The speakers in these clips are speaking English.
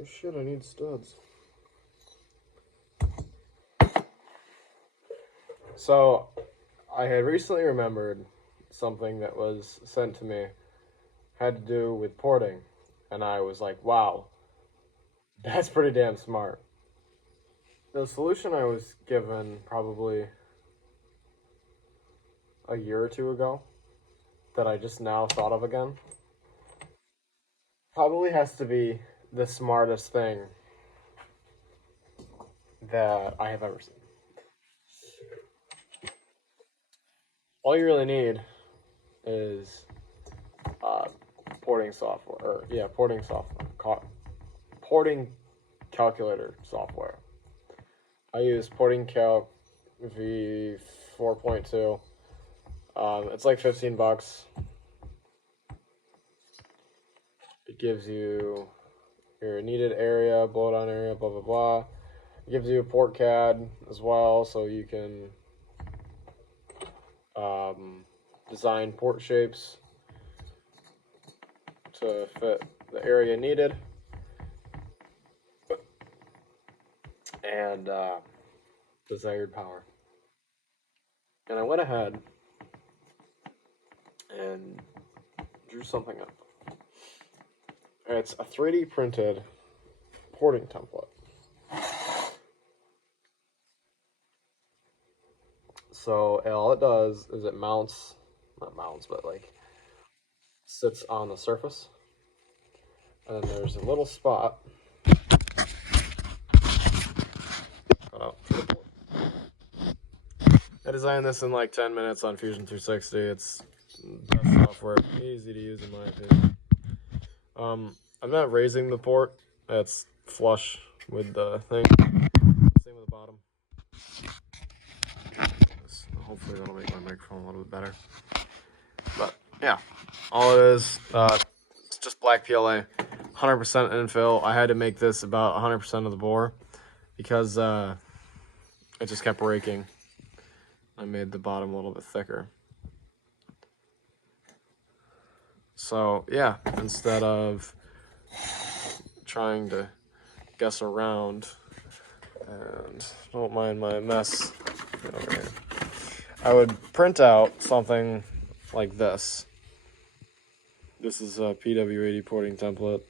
Oh shit, I need studs. So, I had recently remembered something that was sent to me had to do with porting, and I was like, wow, that's pretty damn smart. The solution I was given probably a year or two ago that I just now thought of again probably has to be the smartest thing that I have ever seen. All you really need is uh, porting software, or yeah, porting software, porting calculator software. I use Porting Calc v 4.2. It's like 15 bucks. It gives you your needed area, blowdown area, blah blah blah. It gives you a port CAD as well, so you can design port shapes to fit the area needed, and desired power. And I went ahead and drew something up. And it's a 3D printed porting template. So all it does is it mounts, not mounts, but like sits on the surface. And then there's a little spot. I designed this in like 10 minutes on Fusion 360. It's best software, easy to use in my opinion. I'm not raising the port. That's flush with the thing. Same with the bottom. Hopefully that'll make my microphone a little bit better. But yeah, all it is, it's just black PLA, 100% infill. I had to make this about 100% of the bore because it just kept breaking. I made the bottom a little bit thicker. So yeah, instead of trying to guess around, and don't mind my mess over here, I would print out something like this. This is a PW80 porting template.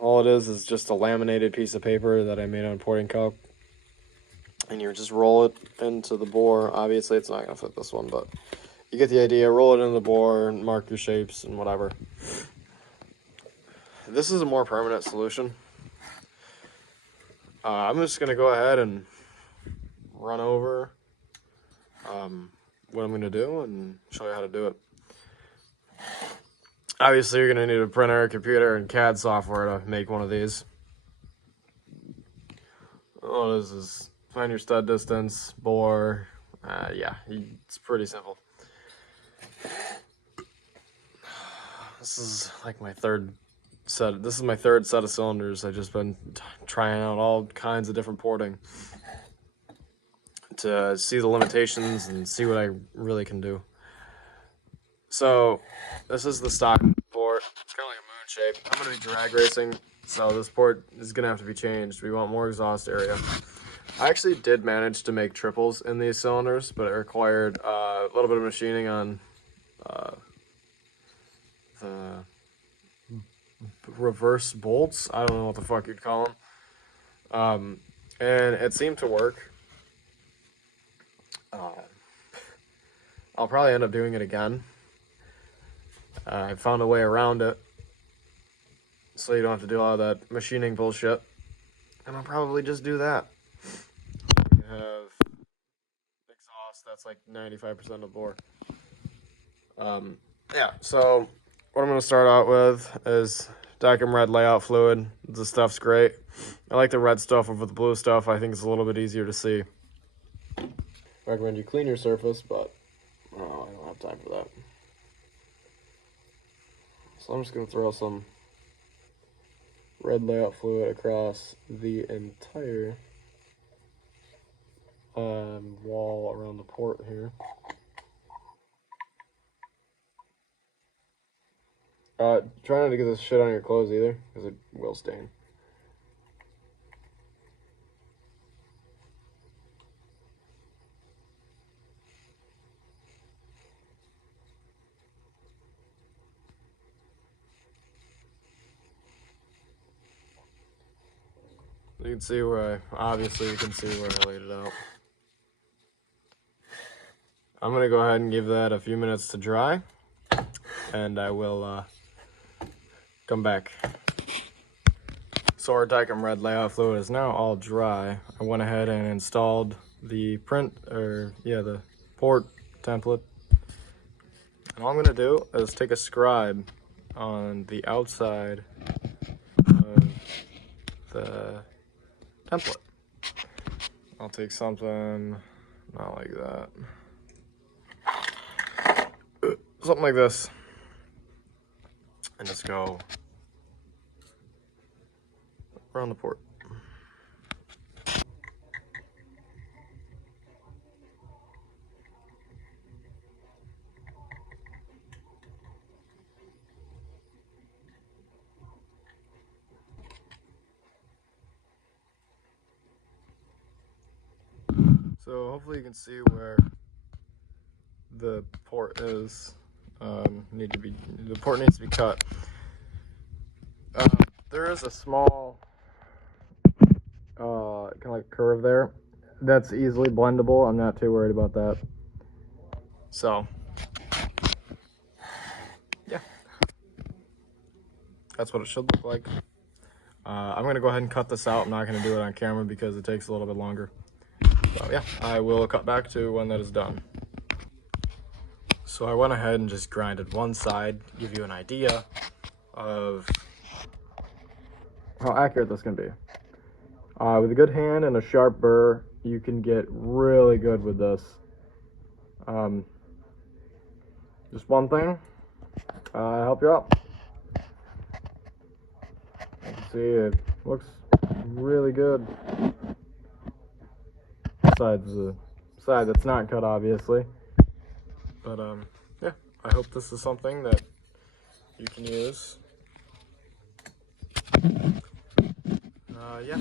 All it is just a laminated piece of paper that I made on Porting Calc. And you just roll it into the bore. Obviously, it's not going to fit this one, but you get the idea. Roll it into the bore and mark your shapes and whatever. This is a more permanent solution. I'm just going to go ahead and run over what I'm going to do and show you how to do it. Obviously, you're going to need a printer, a computer, and CAD software to make one of these. All this is find your stud distance, bore. Yeah, it's pretty simple. This is like my third set. This is my third set of cylinders. I've just been trying out all kinds of different porting to see the limitations and see what I really can do. So this is the stock port. It's kind of like a moon shape. I'm going to be drag racing, so this port is going to have to be changed. We want more exhaust area. I actually did manage to make triples in these cylinders, but it required a little bit of machining on the reverse bolts. I don't know what the fuck you'd call them. And it seemed to work. I'll probably end up doing it again. I found a way around it so you don't have to do all that machining bullshit. And I'll probably just do that. You have exhaust, that's like 95% of the bore. Yeah, so what I'm going to start out with is Dacom Red layout fluid. The stuff's great. I like the red stuff over the blue stuff. I think it's a little bit easier to see. I recommend you clean your surface, but I don't have time for that. So I'm just going to throw some red layout fluid across the entire wall around the port here. Try not to get this shit on your clothes either, because it will stain. You can see where obviously you can see where I laid it out. I'm gonna go ahead and give that a few minutes to dry, and I will come back. So our Dykem Red layout fluid is now all dry. I went ahead and installed the the port template. And all I'm gonna do is take a scribe on the outside of the template. I'll take something not like that. Something like this. And just go around the port. So hopefully you can see where the port is. The port needs to be cut. There is a small kind of like curve there that's easily blendable. I'm not too worried about that. So yeah, that's what it should look like. I'm gonna go ahead and cut this out. I'm not gonna do it on camera because it takes a little bit longer. So yeah, I will cut back to when that is done. So I went ahead and just grinded one side, give you an idea of how accurate this can be. With a good hand and a sharp burr, you can get really good with this. Just one thing, help you out. You can see it looks really good. Besides the side that's not cut, obviously. But yeah, I hope this is something that you can use. Yeah.